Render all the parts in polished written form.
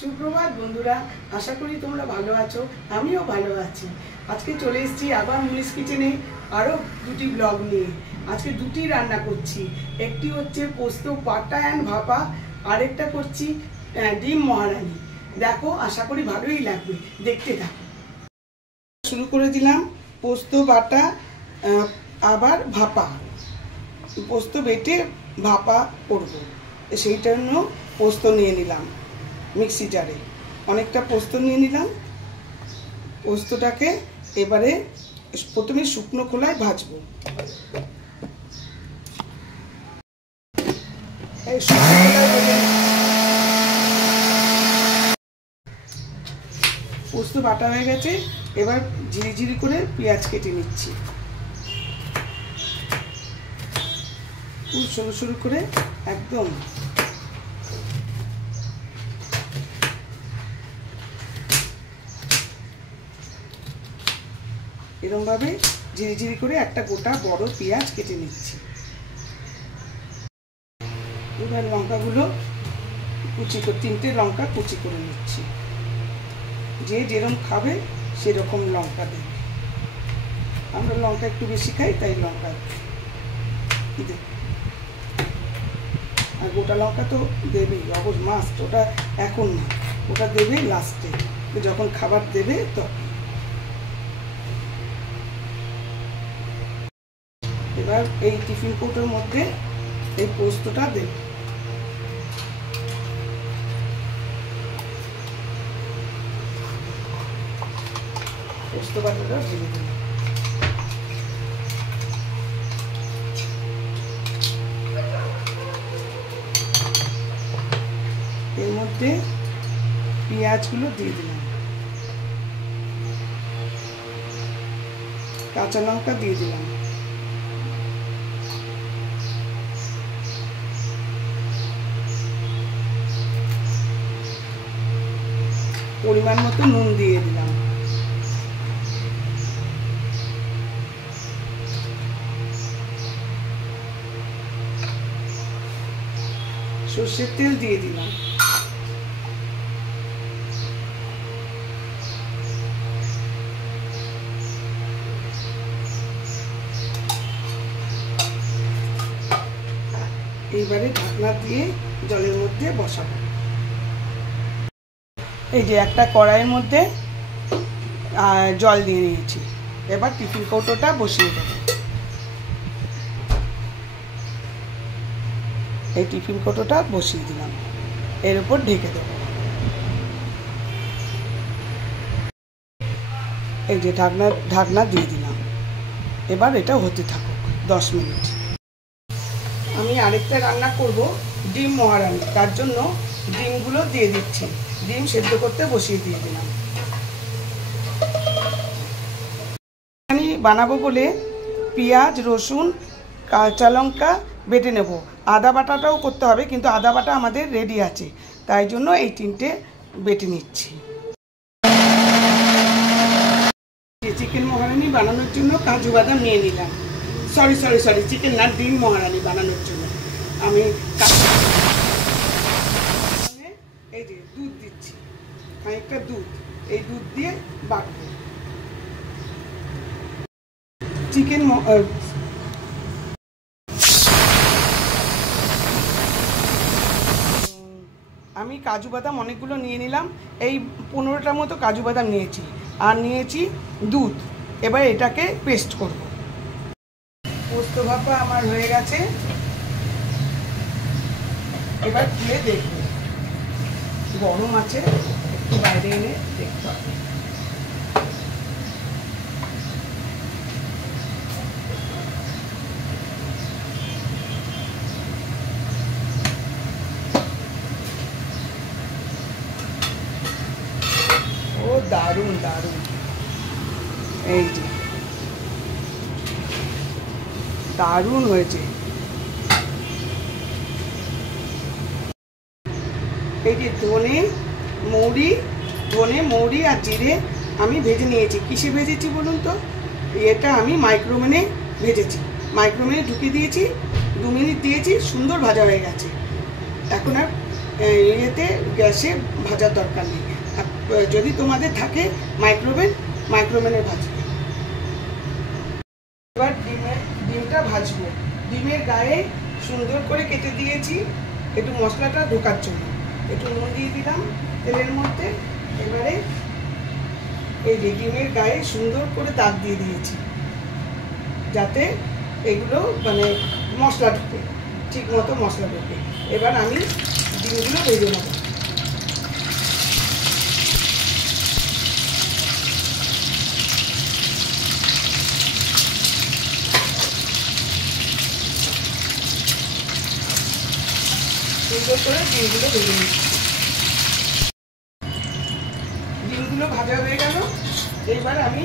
সুপ্রভাত বন্ধুরা, আশা করি তোমরা ভালো আছো। আমিও ভালো আছি। আজকে চলে এসেছি আবার মুনিস কিচেনে আরও দুটি ব্লগ নিয়ে। আজকে দুটি রান্না করছি। একটি হচ্ছে পোস্ত বাটা অ্যান্ড ভাপা, আরেকটা করছি ডিম মহারানি। দেখো, আশা করি ভালোই লাগবে, দেখতে থাকো। শুরু করে দিলাম পোস্ত বাটা আবার ভাপা। পোস্ত বেটে ভাপা করব, সেই জন্য পোস্ত নিয়ে নিলাম মিক্সি জারে। অনেকটা পোস্ত নিয়ে নিলাম। পোস্তটাকে এবারে প্রথমে শুকনো খোলায় ভাজবো। পোস্ত বাটা হয়ে গেছে, এবার ঝিরি ঝিরি করে পেঁয়াজ কেটে নিচ্ছি। খুব সরু সরু করে একদম। এরকমভাবে ঝিরি ঝিরি করে একটা গোটা বড় পেঁয়াজ কেটে নিচ্ছি। এবার লঙ্কাগুলো কুচি করে, 3টে লঙ্কা কুচি করে নিচ্ছি। যে যেরকম খাবে সেরকম লঙ্কা দেবে। আমরা লঙ্কা একটু বেশি খাই, তাই লঙ্কা দেবে। আর গোটা লঙ্কা তো দেবেই, অবশ্য মাস্ট। ওটা এখন না, ওটা দেবে লাস্টে, যখন খাবার দেবে তখন। এবার এই টিফিন কৌটোর মধ্যে এই পোস্তটা দেব। পোস্ত বাটাটা ঢেলে দেব। এর মধ্যে পেঁয়াজগুলো দিয়ে দিলাম, কাঁচা লঙ্কা দিয়ে দিলাম, পরিমাণ মতো নুন দিয়ে দিলাম, সর্ষের তেল দিয়ে দিলাম, এইবারে ঢাকনা দিয়ে জলের মধ্যে বসাবো। এই যে একটা কড়াইয়ের মধ্যে জল দিয়ে নিয়েছি। এবার টিফিন কৌটোটা বসিয়ে দেবো। এই টিফিন কৌটোটা বসিয়ে দিলাম, এর উপর ঢেকে দেবো। এই যে ঢাকনা দিয়ে দিলাম। এবার এটা হতে থাকুক 10 মিনিট। আমি আরেকটা রান্না করব, ডিম মহারানি। তার জন্য ডিমগুলো দিয়ে দিচ্ছি। ডিম সেদ্ধ করতে বসিয়ে দিয়ে দিলাম। আমি বানাবো বলে পেঁয়াজ, রসুন, কাঁচা লঙ্কা বেটে নেব। আদা বাটাটাও করতে হবে, কিন্তু আদা বাটা আমাদের রেডি আছে, তাই জন্য এই 3টে বেটে নিচ্ছি। চিকেন মহারানি বানানোর জন্য কাজু বাদাম নিয়ে নিলাম। সরি, চিকেন না, ডিম মহারানি বানানোর জন্য আমি এই যে দুধ দিচ্ছি, খানিকটা দুধ। এই দুধ দিয়ে বাটবো। চিকেন আমি কাজু বাদাম অনেকগুলো নিয়ে নিলাম। এই 15টার মতো কাজু বাদাম নিয়েছি, আর নিয়েছি দুধ। এবার এটাকে পেস্ট করব। পোস্ত ভাপা আমার হয়ে গেছে। এবার খুলে দেখব। গরম আছে, একটু বাইরে এনে দেখতে হবে। ও দারুণ দারুণ! এই যে দারুণ হয়েছে। এই যে ধনে মৌরি আর জিরে আমি ভেজে নিয়েছি। কিসে ভেজেছি বলুন তো? এটা আমি মাইক্রোওভেনে ভেজেছি। মাইক্রোওভেনে ঢুকিয়ে দিয়েছি, 2 মিনিট দিয়েছি, সুন্দর ভাজা হয়ে গেছে। এখন আর ইয়েতে গ্যাসে ভাজার দরকার নেই। যদি তোমাদের থাকে মাইক্রোওভেনে ভাজবে। এবার ডিমটা ভাজবো। ডিমের গায়ে সুন্দর করে কেটে দিয়েছি একটু মশলাটা ঢোকার জন্য। একটু নুন দিয়ে দিলাম তেলের মধ্যে। এবারে এই যে ডিমের গায়ে সুন্দর করে দাগ দিয়ে দিয়েছি যাতে এগুলো মানে মশলা ঢুকে, ঠিক মতো মশলা ঢুকে। এবার আমি ডিমগুলো ভেজে নেব। সুন্দর করে ডিমগুলো ভেজে নিচ্ছি। ডিমগুলো ভাজা হয়ে গেল। এবার আমি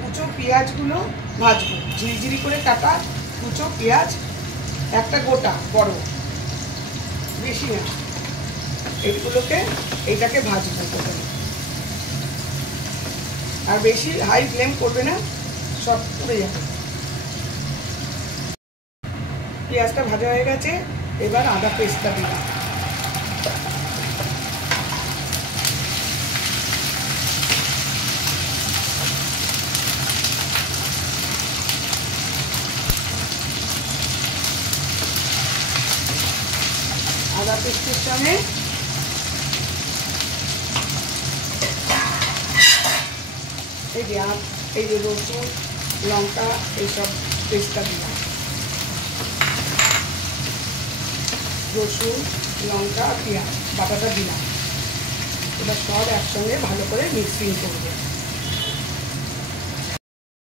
কুচো পেঁয়াজগুলো ভাজবো। ঝিরিঝিরি করে কাটা কুচো পেঁয়াজ, একটা গোটা বড়, বেশি না, এইটাকে ভাজবো প্রথমে। আর বেশি হাই ফ্লেম করবে না, সব পুড়ে যাবে। পেঁয়াজটা ভাজা হয়ে গেছে। এবার আদা পেস্টটা দিলাম। আদা পেস্টের সঙ্গে এই যে রসুন লঙ্কা এইসব পেস্টটা দিলাম। রসুন লঙ্কা পেঁয়াজ বাটাটা দিলাম। এবার সব একসঙ্গে ভালো করে মিক্সিং করবে।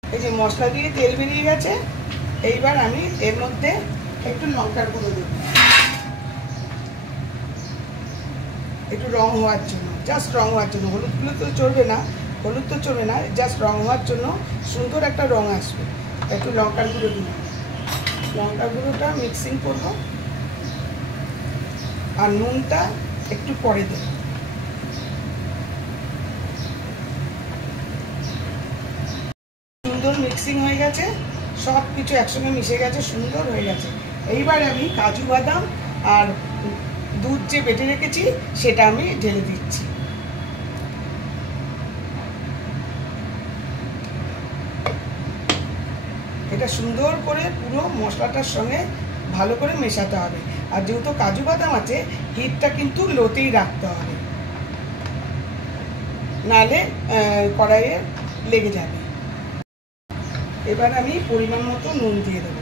এই যে মশলা দিয়ে তেল বেরিয়ে গেছে। এইবার আমি এর মধ্যে একটু লঙ্কার গুঁড়ো দেব, একটু রং হওয়ার জন্য, জাস্ট রং হওয়ার জন্য। হলুদ তো চলবে না, জাস্ট রং হওয়ার জন্য, সুন্দর একটা রং আসবে। একটু লঙ্কার গুঁড়ো দিলাম। লঙ্কার গুঁড়োটা মিক্সিং করব। আর নুনটা একটু পরে দেব। সুন্দর মিক্সিং হয়ে গেছে, সব কিছু একসঙ্গে মিশে গেছে, সুন্দর হয়ে গেছে। এইবার আমি কাজু বাদাম আর দুধ যে বেটে রেখেছি সেটা আমি ঢেলে দিচ্ছি। এটা সুন্দর করে পুরো মশলাটার সঙ্গে ভালো করে মেশাতে হবে। আর যেহেতু কাজু বাদাম আছে, হিটটা কিন্তু লোতেই রাখতে হবে, নাহলে কড়াইয়ে লেগে যাবে। এবার আমি পরিমাণ মতো নুন দিয়ে দেবো।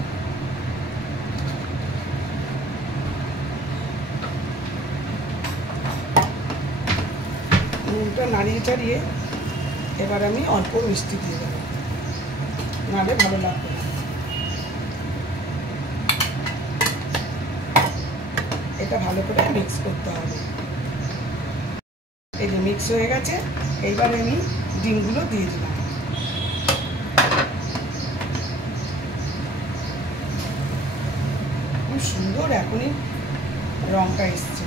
নুনটা নাড়িয়ে চাড়িয়ে এবার আমি অল্প মিষ্টি দিয়ে দেবো, নাহলে ভালো লাগবে না। এটা ভালো করে মিক্স করতে হবে। এই যে মিক্স হয়ে গেছে। এইবার আমি ডিমগুলো দিয়ে দিলাম। খুব সুন্দর এখনই রংটা এসছে।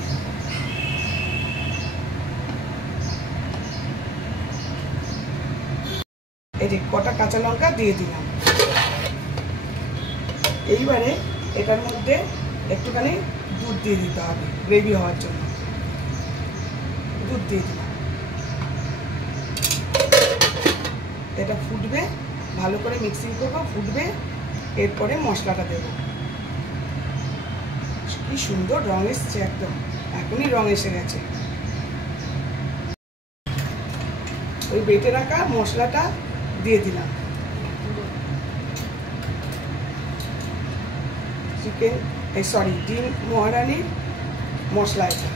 এই যে কটা কাঁচা লঙ্কা দিয়ে দিলাম। এইবারে এটার মধ্যে একটুখানি দুধ দিয়ে দিতে হবে গ্রেভি হওয়ার জন্য। দুধ দিয়ে দিলাম। এটা ফুটবে, ভালো করে মিক্সিং করবো, ফুটবে। এরপরে মশলাটা দেব। কি সুন্দর রং এসছে, একদম এখনই রং এসে গেছে। ওই বেটে রাখা মশলাটা দিয়ে দিলাম। ডিম মহারানির মশলা এটা।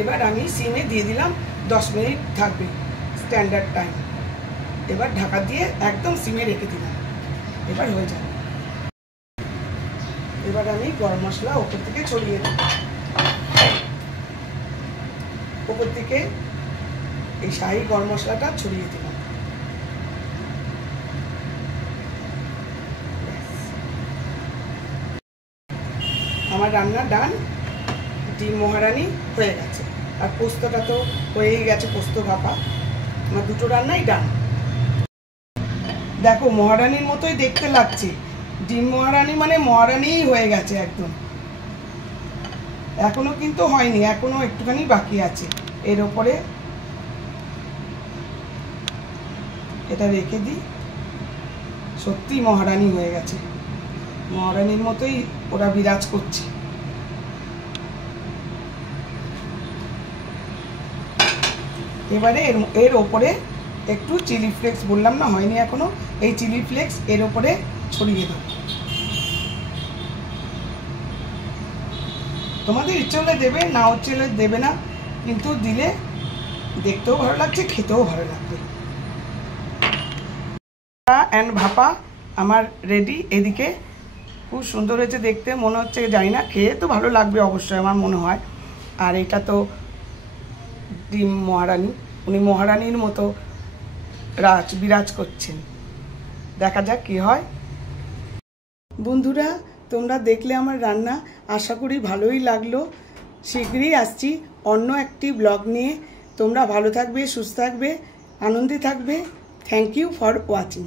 এবার আমি সিমে দিয়ে দিলাম, 10 মিনিট থাকবে স্ট্যান্ডার্ড টাইম। এবার ঢাকা দিয়ে একদম সিমে রেখে দিলাম। এবার হয়ে যাবে। এবার আমি গরম মশলা ওপর থেকে ছড়িয়ে দেব। ওপর থেকে এই শাহি গরম মশলাটা ছড়িয়ে দিলাম। আমার রান্না ডান। ডিম মহারানি হয়ে গেছে। আর পোস্তটা তো হয়েই গেছে, পোস্ত ভাপা। আমার দুটো রান্নাই ডান। দেখো মহারানীর মতোই দেখতে লাগছে, ডিম মহারানী মানে মহারানীই হয়ে গেছে একদম। এখনো কিন্তু হয়নি, এখনো একটুখানি বাকি আছে। এর ওপরে এটা রেখে দিই। সত্যি মহারানী হয়ে গেছে, মহারানীর মতোই ওরা বিরাজ করছে। এবারে এর ওপরে একটু চিলি ফ্লেক্স, বললাম না হয়নি এখনো, এই চিলি ফ্লেক্স এর ওপরে ছড়িয়ে দাও। তোমাদের ইচ্ছে হলে দেবে, না ইচ্ছে হলে দেবে না, কিন্তু দিলে দেখতেও ভালো লাগছে, খেতেও ভালো লাগবে। অ্যান্ড ভাপা আমার রেডি। এদিকে খুব সুন্দর হয়েছে দেখতে, মনে হচ্ছে, জানি না, খেয়ে তো ভালো লাগবে অবশ্যই আমার মনে হয়। আর এটা তো ডিম মহারানী, উনি মহারানীর মতো বিরাজ করছেন। দেখা যাক কি হয়। বন্ধুরা, তোমরা দেখলে আমার রান্না, আশা করি ভালোই লাগলো। শীঘ্রই আসছি অন্য একটি ব্লগ নিয়ে। তোমরা ভালো থাকবে, সুস্থ থাকবে, আনন্দে থাকবে। Thank you for watching.